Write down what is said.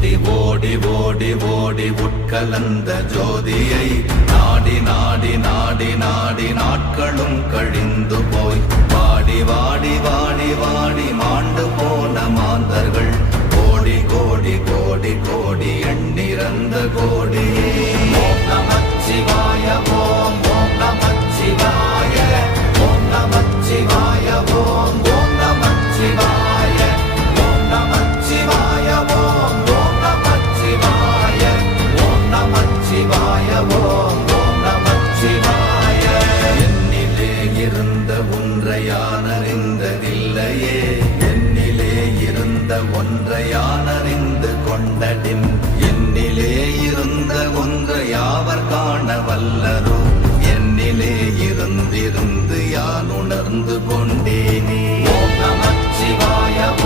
ஓடி ஓடி ஓடி ஓடி உட்கலந்த ஜோதியை நாடி நாடி நாடி நாடி நாட்களும் கழிந்து போய் வாடி வாடி வாடி வாடி மாண்டு போன மாந்தர்கள் கோடி கோடி கோடி கோடி எண்ணிறந்த கோடி. ஓம் நமச்சிவாய ஓம் ஓம் நமச்சிவாய ஓம் நமச்சிவாய ஓம் ஓம் நமச்சிவாய ஓம் நமச்சிவாய ஓம் ஓம் நமச்சிவாய ஓம் நமச்சிவாய ஓம் ஓம் நமச்சிவாய. என்னிலே இருந்த ஒன்றை யானறிந்ததில்லையே, என்னிலே இருந்த ஒன்றை யானறிந்ததில்லையே,